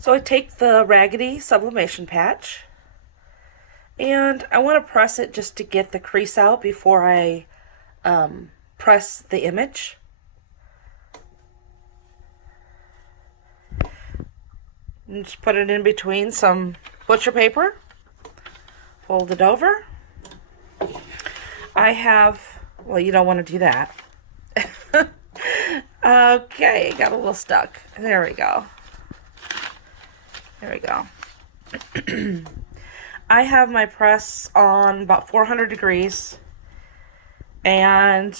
So I take the Raggedy Sublimation patch and I want to press it just to get the crease out before I press the image. And just put it in between some butcher paper. Fold it over. I have, well, you don't want to do that. Okay, got a little stuck. There we go. There we go. I have my press on about 400 degrees, and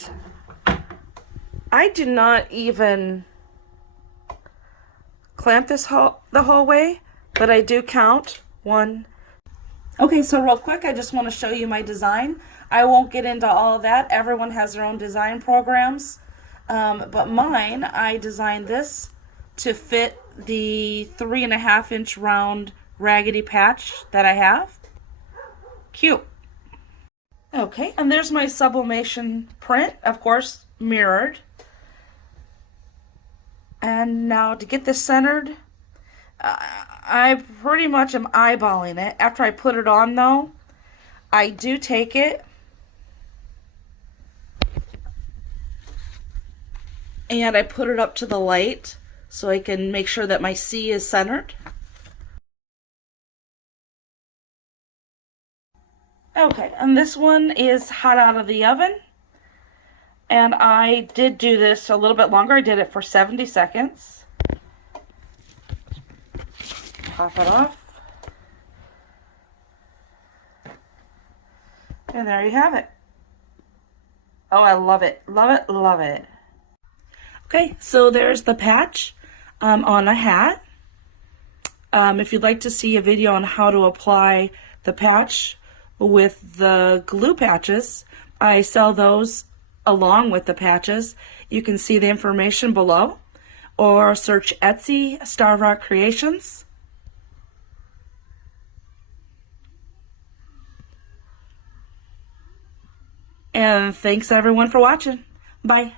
I do not even clamp this the whole way, but I do count 1. Okay, so real quick, I just want to show you my design. I won't get into all of that. Everyone has their own design programs, but mine, I designed this to fit the 3.5-inch round Raggedy patch that I have. Cute. Okay, and there's my sublimation print, of course, mirrored. And now to get this centered, I pretty much am eyeballing it. After I put it on though, I do take it and I put it up to the light so I can make sure that my C is centered. Okay, and this one is hot out of the oven. And I did do this a little bit longer. I did it for 70 seconds. Pop it off. And there you have it. Oh, I love it. Love it, love it. Okay, so there's the patch on a hat. If you'd like to see a video on how to apply the patch with the glue patches, I sell those along with the patches. You can see the information below, or search Etsy Star Rock Creations. And thanks everyone for watching. Bye.